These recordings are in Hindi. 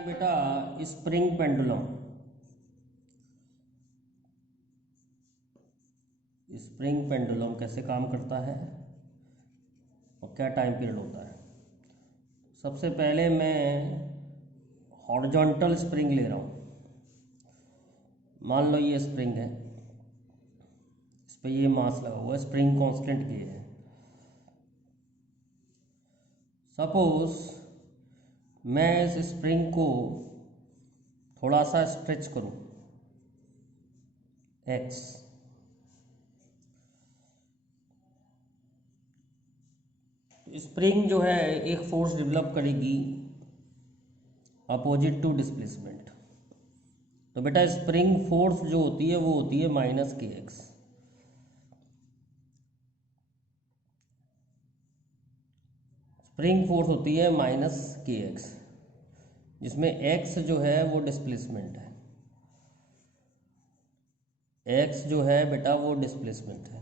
हैं बेटा स्प्रिंग पेंडुलम। स्प्रिंग पेंडुलम कैसे काम करता है और क्या टाइम पीरियड होता है। सबसे पहले मैं हॉरिजॉन्टल स्प्रिंग ले रहा हूँ। मान लो ये स्प्रिंग है, इस पर ये मास लगा हुआ है, स्प्रिंग कांस्टेंट के है। सपोज मैं इस स्प्रिंग को थोड़ा सा स्ट्रेच करूँ x, स्प्रिंग जो है एक फोर्स डेवलप करेगी अपोजिट टू डिस्प्लेसमेंट। तो बेटा स्प्रिंग फोर्स जो होती है वो होती है -kx। स्प्रिंग फोर्स होती है -kx, जिसमें x जो है वो डिस्प्लेसमेंट है। x जो है बेटा वो डिस्प्लेसमेंट है।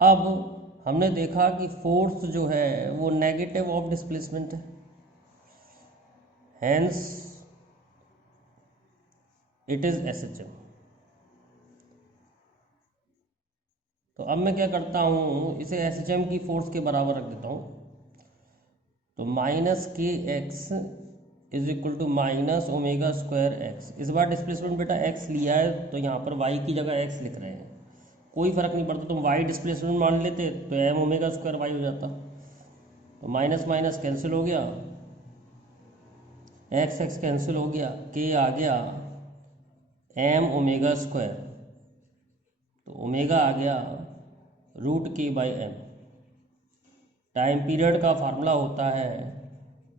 अब हमने देखा कि फोर्स जो है वो नेगेटिव ऑफ डिस्प्लेसमेंट है, हैंस इट इज SHM। तो अब मैं क्या करता हूँ, इसे SHM की फोर्स के बराबर रख देता हूँ। तो -kx is equal to -ω²x। इस बार डिस्प्लेसमेंट बेटा x लिया है तो यहाँ पर y की जगह x लिख रहे हैं, कोई फर्क नहीं पड़ता। तुम y डिस्प्लेसमेंट मान लेते तो mω²y हो जाता। तो माइनस माइनस कैंसिल हो गया, x कैंसिल हो गया, k आ गया mω²। तो ओमेगा आ गया √k/m। टाइम पीरियड का फार्मूला होता है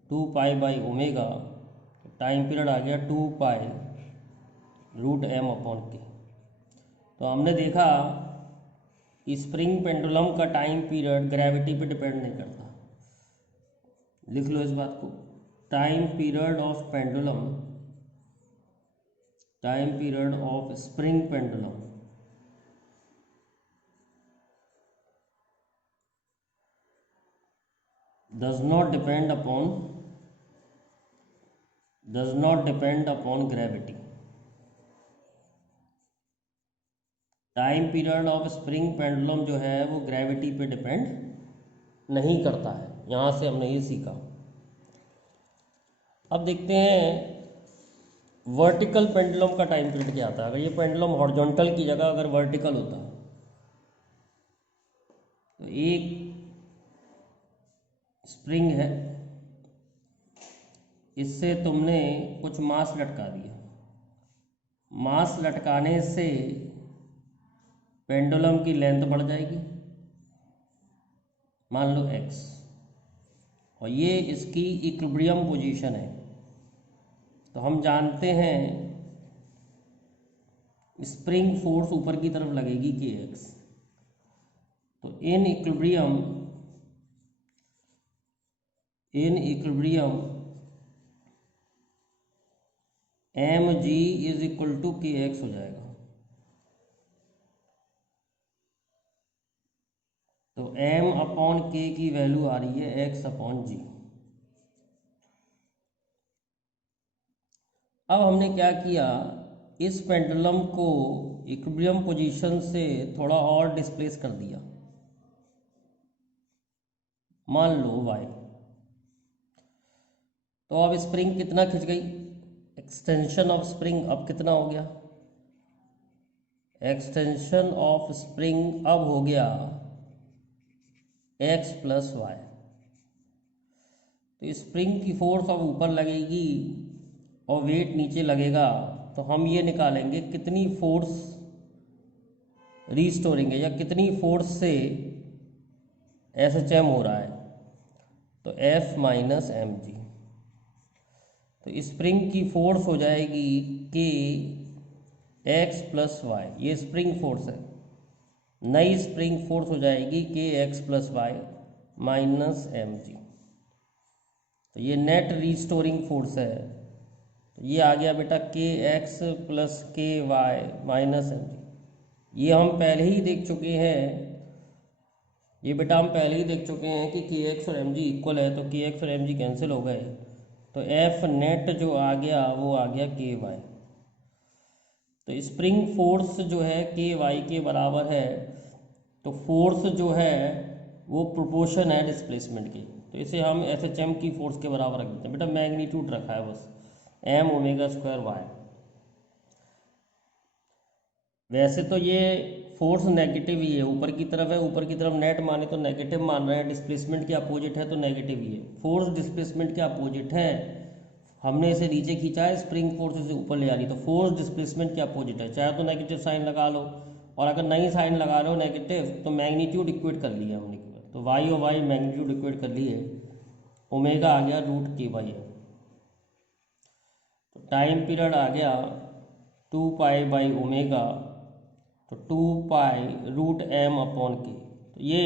2π/ω। टाइम पीरियड आ गया 2π√m/k। तो हमने देखा कि स्प्रिंग पेंडुलम का टाइम पीरियड ग्रेविटी पे डिपेंड नहीं करता। लिख लो इस बात को, time period of pendulum, time period of spring pendulum does not depend upon gravity। Time period of spring pendulum जो है वो ग्रेविटी पे डिपेंड नहीं करता है। यहाँ से हमने ये सीखा। अब देखते हैं वर्टिकल पेंडुलम का टाइम पीरियड क्या आता है। अगर ये पेंडुलम हॉरिजॉन्टल की जगह अगर वर्टिकल होता तो एक स्प्रिंग है, इससे तुमने कुछ मास लटका दिया। मास लटकाने से पेंडुलम की लेंथ बढ़ जाएगी, मान लो x, और ये इसकी इक्विलिब्रियम पोजीशन है। तो हम जानते हैं स्प्रिंग फोर्स ऊपर की तरफ लगेगी kx। तो इन equilibrium mg is equal to kx हो जाएगा। तो m/k की वैल्यू आ रही है x/g। अब हमने क्या किया, इस पेंडुलम को इक्विलिब्रियम पोजीशन से थोड़ा और डिस्प्लेस कर दिया, मान लो y। तो अब स्प्रिंग कितना खिंच गई, एक्सटेंशन ऑफ स्प्रिंग अब कितना हो गया, एक्सटेंशन ऑफ स्प्रिंग अब हो गया x + y। तो स्प्रिंग की फोर्स अब ऊपर लगेगी और वेट नीचे लगेगा। तो हम ये निकालेंगे कितनी फोर्स रीस्टोरिंग है या कितनी फोर्स से SHM हो रहा है। तो F - mg। तो स्प्रिंग की फोर्स हो जाएगी k x + y। ये स्प्रिंग फोर्स है। नई स्प्रिंग फोर्स हो जाएगी k x + y - mg। तो ये नेट रीस्टोरिंग फोर्स है। तो ये आ गया बेटा k x + k y - mg। ये हम पहले ही देख चुके हैं, ये बेटा हम पहले ही देख चुके हैं कि k x और mg इक्वल है। तो k x और mg कैंसिल हो गए, तो एफ नेट जो आ गया वो आ गया के वाई। तो स्प्रिंग फोर्स जो है के वाई के बराबर है, तो फोर्स जो है वो प्रोपोर्शन है डिस्प्लेसमेंट की, तो इसे हम एस एच एम की फोर्स के बराबर रख देते हैं। बेटा मैग्नीट्यूड रखा है बस, एम ओमेगा स्क्वायर वाई। वैसे तो ये फोर्स नेगेटिव ही है, ऊपर की तरफ है, ऊपर की तरफ नेट माने तो नेगेटिव मान रहे हैं, डिस्प्लेसमेंट के अपोजिट है तो नेगेटिव ही है। फोर्स डिस्प्लेसमेंट के अपोजिट है, हमने इसे नीचे खींचा है, स्प्रिंग फोर्स इसे ऊपर ले आ रही, तो फोर्स डिस्प्लेसमेंट के अपोजिट है, चाहे तो नेगेटिव साइन लगा लो, और अगर नहीं साइन लगा रहे हो नेगेटिव तो मैग्नीट्यूड इक्वेट कर लिया हमने, तो वाई और वाई मैग्नीट्यूड इक्वेट कर लिए, ओमेगा आ गया रूट के वाई है। तो टाइम पीरियड आ गया 2 पाई/ओमेगा, तो 2 पाई√m/k। तो ये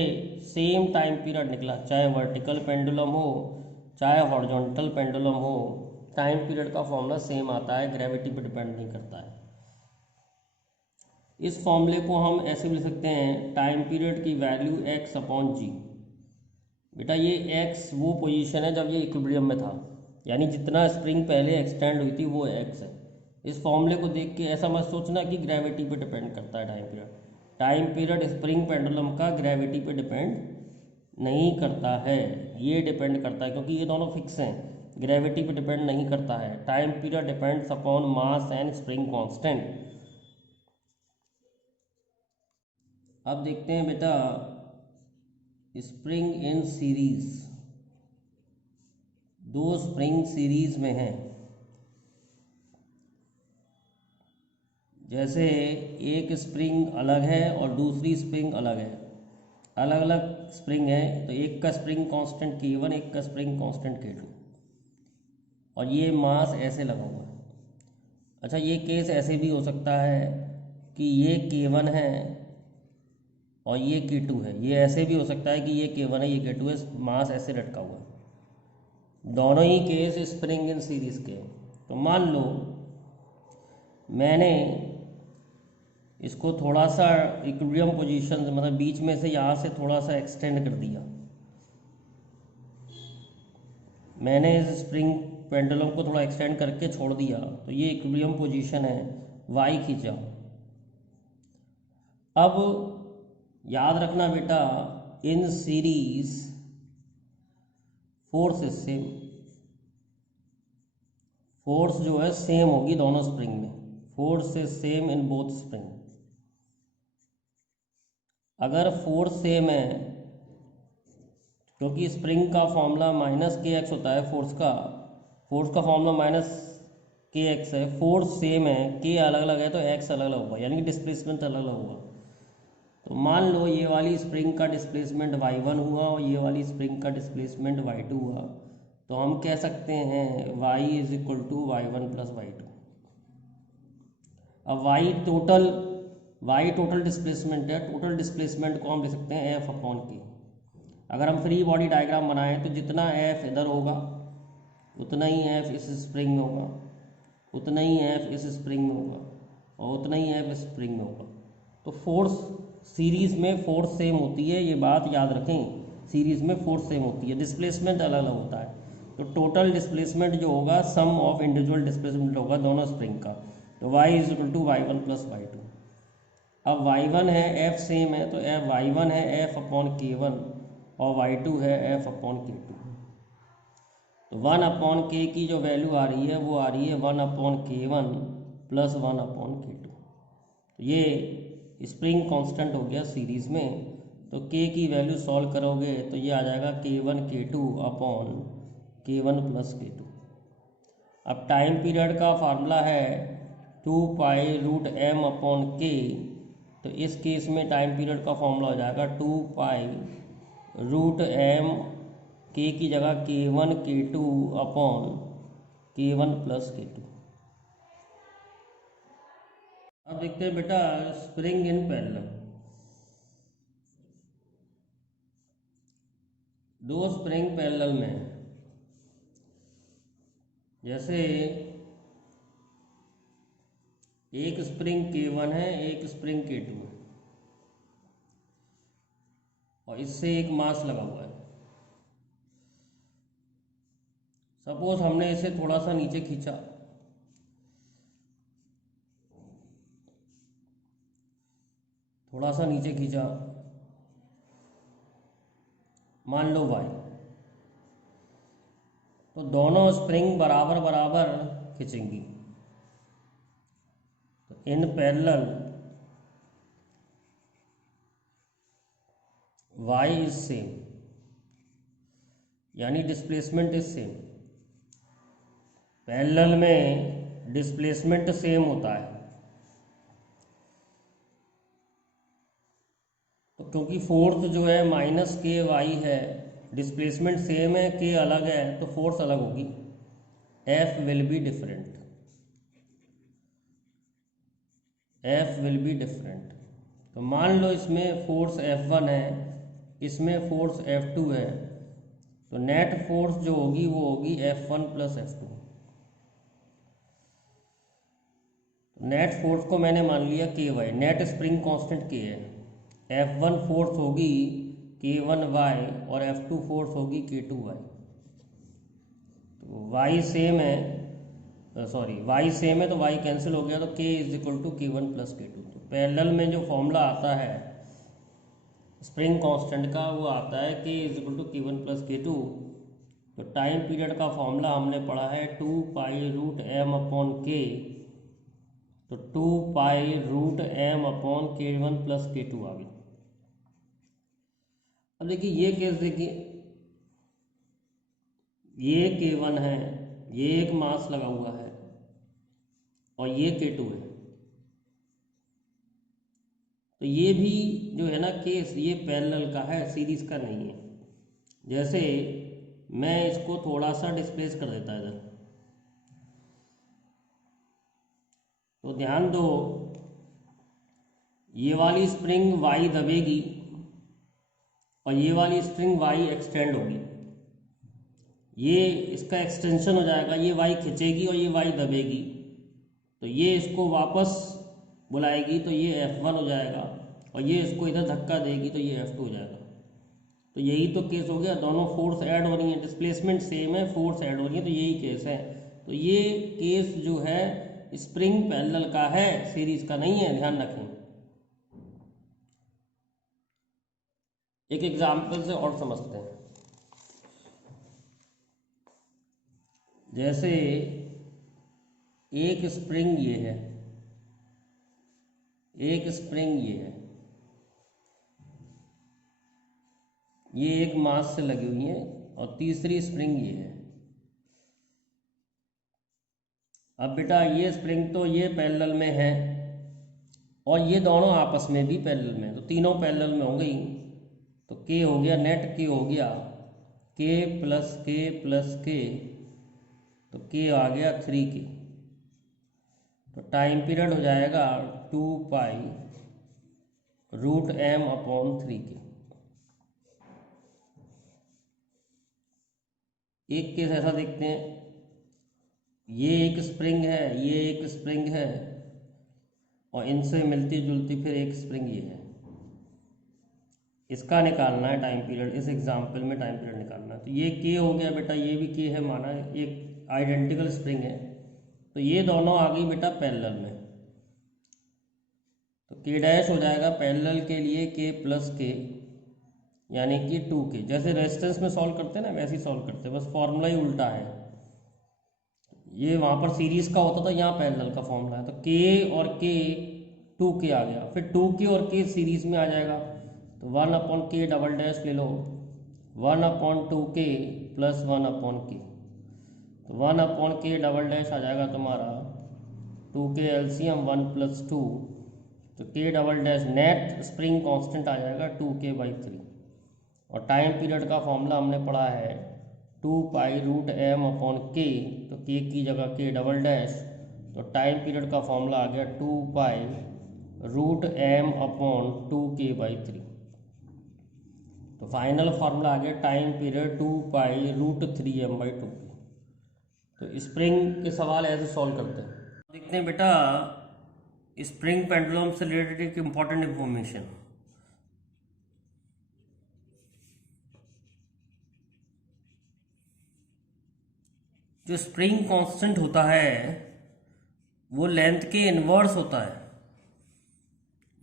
सेम टाइम पीरियड निकला, चाहे वर्टिकल पेंडुलम हो चाहे हॉरिजॉन्टल पेंडुलम हो, टाइम पीरियड का फॉर्मूला सेम आता है, ग्रेविटी पर डिपेंड नहीं करता है। इस फॉर्मूले को हम ऐसे भी लिख सकते हैं, टाइम पीरियड की वैल्यू x/g। बेटा ये x वो पोजीशन है जब ये इक्विलिब्रियम में था, यानी जितना स्प्रिंग पहले एक्सटेंड हुई थी वो x है। इस फॉर्मूले को देख के ऐसा मत सोचना कि ग्रेविटी पे डिपेंड करता है time period. Time period spring pendulum का ग्रेविटी पे डिपेंड नहीं करता है, ये डिपेंड करता है, क्योंकि ये दोनों फिक्स हैं, ग्रेविटी पे डिपेंड नहीं करता है। Time period depends upon mass and spring constant. अब देखते हैं बेटा स्प्रिंग इन सीरीज। दो स्प्रिंग सीरीज में हैं, जैसे एक स्प्रिंग अलग है और दूसरी स्प्रिंग अलग है, अलग अलग स्प्रिंग है, तो एक का स्प्रिंग कांस्टेंट K1, एक का स्प्रिंग कांस्टेंट K2, और ये मास ऐसे लगा हुआ है। अच्छा ये केस ऐसे भी हो सकता है कि ये K1 है और ये K2 है, ये ऐसे भी हो सकता है कि ये K1 है ये K2 है, मास ऐसे लटका हुआ है। दोनों ही केस स्प्रिंग इन सीरीज के। तो मान लो मैंने इसको थोड़ा सा इक्विलिब्रियम पोजीशन से, मतलब बीच में से यहाँ से थोड़ा सा एक्सटेंड कर दिया, मैंने इस स्प्रिंग पेंडुलम को थोड़ा एक्सटेंड करके छोड़ दिया, तो ये इक्विलिब्रियम पोजीशन है, वाई खींचा। अब याद रखना बेटा in series force same, force जो है सेम होगी दोनों स्प्रिंग में, force is same in both spring. अगर फोर्स सेम है, क्योंकि स्प्रिंग का फॉर्मूला -kx होता है, फोर्स का फॉर्मूला -kx है, फोर्स सेम है, k अलग अलग है तो x अलग अलग होगा, यानी कि डिस्प्लेसमेंट अलग अलग होगा। तो मान लो ये वाली स्प्रिंग का डिस्प्लेसमेंट y1 हुआ और ये वाली स्प्रिंग का डिस्प्लेसमेंट y2 हुआ, तो हम कह सकते हैं y = y1 + y2। अब y टोटल डिस्प्लेसमेंट है, टोटल डिस्प्लेसमेंट को हम लिख सकते हैं F/k। अगर हम फ्री बॉडी डायग्राम बनाएं तो जितना F इधर होगा उतना ही F इस स्प्रिंग में होगा, उतना ही F इस स्प्रिंग में होगा, और उतना ही F इस स्प्रिंग में होगा। तो फोर्स सीरीज में फोर्स सेम होती है, ये बात याद रखें, सीरीज में फोर्स सेम होती है, डिस्प्लेसमेंट अलग अलग होता है। तो टोटल डिस्प्लेसमेंट जो होगा सम ऑफ इंडिविजुअल डिस्प्लेसमेंट होगा दोनों स्प्रिंग का, तो y = y1 + y2। अब y1 है F सेम है, तो y1 है F/k1 और y2 है F/k2। तो 1/k की जो वैल्यू आ रही है वो आ रही है 1/k1 + 1/k2। तो ये स्प्रिंग कांस्टेंट हो गया सीरीज में, तो k की वैल्यू सॉल्व करोगे तो ये आ जाएगा K1 K2/k1 + k2। अब टाइम पीरियड का फार्मूला है 2 पाई√m/k, तो इस केस में टाइम पीरियड का फॉर्मूला हो जाएगा 2 पाई√m, k की जगह K1 K2/k1 + k2। अब देखते हैं बेटा स्प्रिंग इन पैरेलल। दो स्प्रिंग पैरेलल में, जैसे एक स्प्रिंग K1 है एक स्प्रिंग K2 है, और इससे एक मास लगा हुआ है, सपोज हमने इसे थोड़ा सा नीचे खींचा, थोड़ा सा नीचे खींचा, मान लो y, तो दोनों स्प्रिंग बराबर बराबर खींचेंगी। तो in parallel y is same, यानी डिस्प्लेसमेंट इज सेम। पैरेलल में डिस्प्लेसमेंट सेम होता है, तो क्योंकि फोर्स जो है माइनस के वाई है, डिस्प्लेसमेंट सेम है, के अलग है, तो फोर्स अलग होगी, F will be different, F will be different. तो मान लो इसमें फोर्स F1 है, इसमें फोर्स F2 है, तो नेट फोर्स जो होगी वो होगी F1 plus F2। Net force को मैंने मान लिया KY, net spring constant K है। F1 फोर्स होगी K1Y और F2 फोर्स होगी K2Y। तो Y सेम है, सॉरी y सेम है, तो y कैंसिल हो गया, तो k is equal to K1 plus K2। तो पैरेलल में जो फॉर्मूला आता है स्प्रिंग कांस्टेंट का, वो आता है k is equal to K1 plus K2। तो टाइम पीरियड का फॉर्मूला हमने पढ़ा है 2 pi root m upon k, तो 2 pi root m upon K1 plus K2 आ गया। अब देखिए ये केस, देखिए ये K1 है, ये एक मास लगा हुआ है, और ये K2 है, तो ये भी जो है ना केस, ये पैरेलल का है, सीरीज का नहीं है। जैसे मैं इसको थोड़ा सा डिस्प्लेस कर देता है इधर, तो ध्यान दो, ये वाली स्प्रिंग y दबेगी और ये वाली स्प्रिंग y एक्सटेंड होगी, ये इसका एक्सटेंशन हो जाएगा, ये y खिंचेगी और ये y दबेगी, तो ये इसको वापस बुलाएगी, तो ये F1 हो जाएगा, और ये इसको इधर धक्का देगी, तो ये F2 हो जाएगा। तो यही तो केस हो गया, दोनों फोर्स ऐड हो रही हैं, डिस्प्लेसमेंट सेम है, फोर्स ऐड हो रही है, तो यही केस है। तो ये केस जो है स्प्रिंग पैरेलल का है, सीरीज का नहीं है, ध्यान रखें। एक एग्जाम्पल से और समझते हैं। जैसे एक स्प्रिंग ये है, एक स्प्रिंग ये है, ये एक मास से लगी हुई है, और तीसरी स्प्रिंग ये है। अब बेटा ये स्प्रिंग तो ये पैरेलल में है, और ये दोनों आपस में भी पैरेलल में, तो तीनों पैरेलल में हो गई, तो के हो गया, नेट के हो गया के प्लस के प्लस के, तो के आ गया 3k। तो टाइम पीरियड हो जाएगा 2 pi root m upon 3k। एक केस ऐसा देखते हैं, ये एक स्प्रिंग है, ये एक स्प्रिंग है, और इनसे मिलती जुलती फिर एक स्प्रिंग ये है, इसका निकालना है टाइम पीरियड, इस एग्जाम्पल में टाइम पीरियड निकालना है। तो ये के हो गया बेटा, ये भी के है, माना एक आइडेंटिकल स्प्रिंग है, तो ये दोनों आ गई बेटा पैरेलल में, तो के डैश हो जाएगा पैरेलल के लिए के प्लस के, यानी कि 2k। जैसे रेजिस्टेंस में सॉल्व करते हैं ना, वैसे ही सॉल्व करते हैं, बस फॉर्मूला ही उल्टा है। ये वहाँ पर सीरीज का होता था, यहाँ पैरेलल का फॉर्मूला है, तो k और k 2k आ गया, फिर 2k और k सीरीज में आ जाएगा, तो 1 अपॉन के डबल डैश ले लो, 1 upon 2k plus 1 upon k, तो 1 अपॉन के डबल डैश आ जाएगा तुम्हारा 2k एलसीएम 1 प्लस 2, तो के double dash net spring constant आ जाएगा 2k/3। और टाइम पीरियड का फॉर्मूला हमने पढ़ा है 2 pi root m upon k, तो k की जगह k डबल डैश, तो टाइम पीरियड का फॉर्मूला आ गया 2 pi root m upon 2k/3। तो फाइनल फार्मूला आ गया time period 2 pi root 3m/2k। तो स्प्रिंग के सवाल ऐसे सॉल्व करते हैं। देखते हैं बेटा स्प्रिंग पेंडुलम से रिलेटेड एक इम्पॉर्टेंट इंफॉर्मेशन। जो स्प्रिंग कांस्टेंट होता है वो लेंथ के इन्वर्स होता है।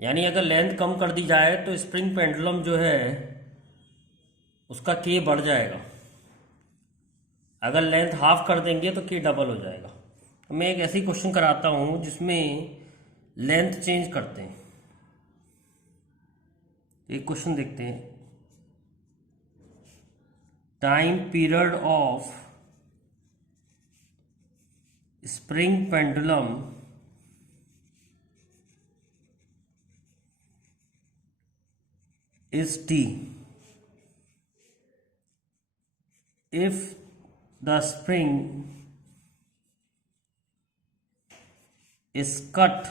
यानी अगर लेंथ कम कर दी जाए तो स्प्रिंग पेंडुलम जो है उसका के बढ़ जाएगा, अगर लेंथ हाफ कर देंगे तो के डबल हो जाएगा। तो मैं एक ऐसी क्वेश्चन कराता हूँ जिसमें लेंथ चेंज करते हैं। एक क्वेश्चन देखते हैं। Time period of spring pendulum is t if the spring is cut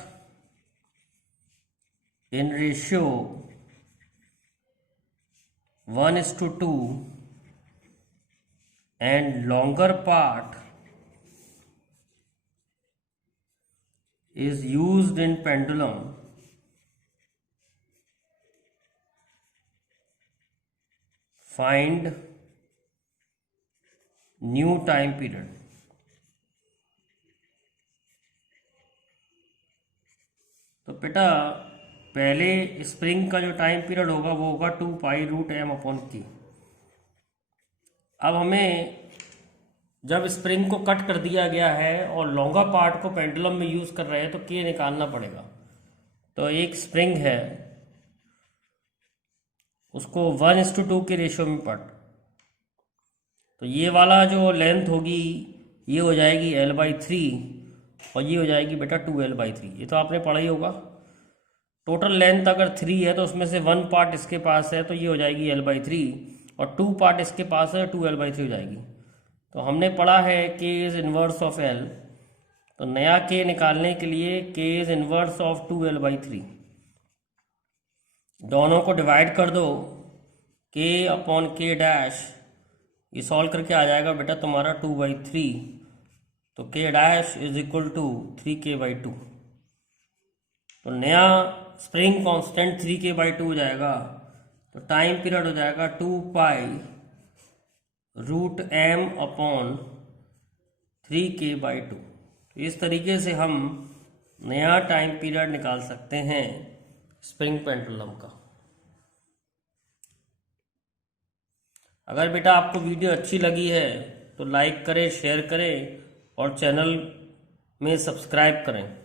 in ratio 1:2 and longer part is used in pendulum, find new time period। तो बेटा पहले स्प्रिंग का जो टाइम पीरियड होगा वो होगा 2π√m/k। अब हमें जब स्प्रिंग को कट कर दिया गया है और लॉन्गर पार्ट को पेंडुलम में यूज़ कर रहे हैं तो के निकालना पड़ेगा। तो एक स्प्रिंग है उसको 1:2 के रेशियो में पट, तो ये वाला जो लेंथ होगी ये हो जाएगी L/3 और ये हो जाएगी बेटा 2L/3। ये तो आपने पढ़ा ही होगा। टोटल लेंथ अगर 3 है तो उसमें से 1 पार्ट इसके पास है तो ये हो जाएगी L/3 और 2 पार्ट इसके पास है 2L/3 हो जाएगी। तो हमने पढ़ा है K is inverse of L, तो नया K निकालने के लिए K is inverse of 2L/3। दोनों को डिवाइड कर दो K/K', ये सॉल्व करके आ जाएगा बेटा तुम्हारा 2/3, तो K' is equal to 3K/2। तो नया स्प्रिंग कांस्टेंट 3K/2 हो जाएगा। तो टाइम पीरियड हो जाएगा 2π√m/3K/2। तो इस तरीके से हम नया टाइम पीरियड निकाल सकते हैं स्प्रिंग पेंडुलम का। अगर बेटा आपको वीडियो अच्छी लगी है तो लाइक करें, शेयर करें और चैनल में सब्सक्राइब करें।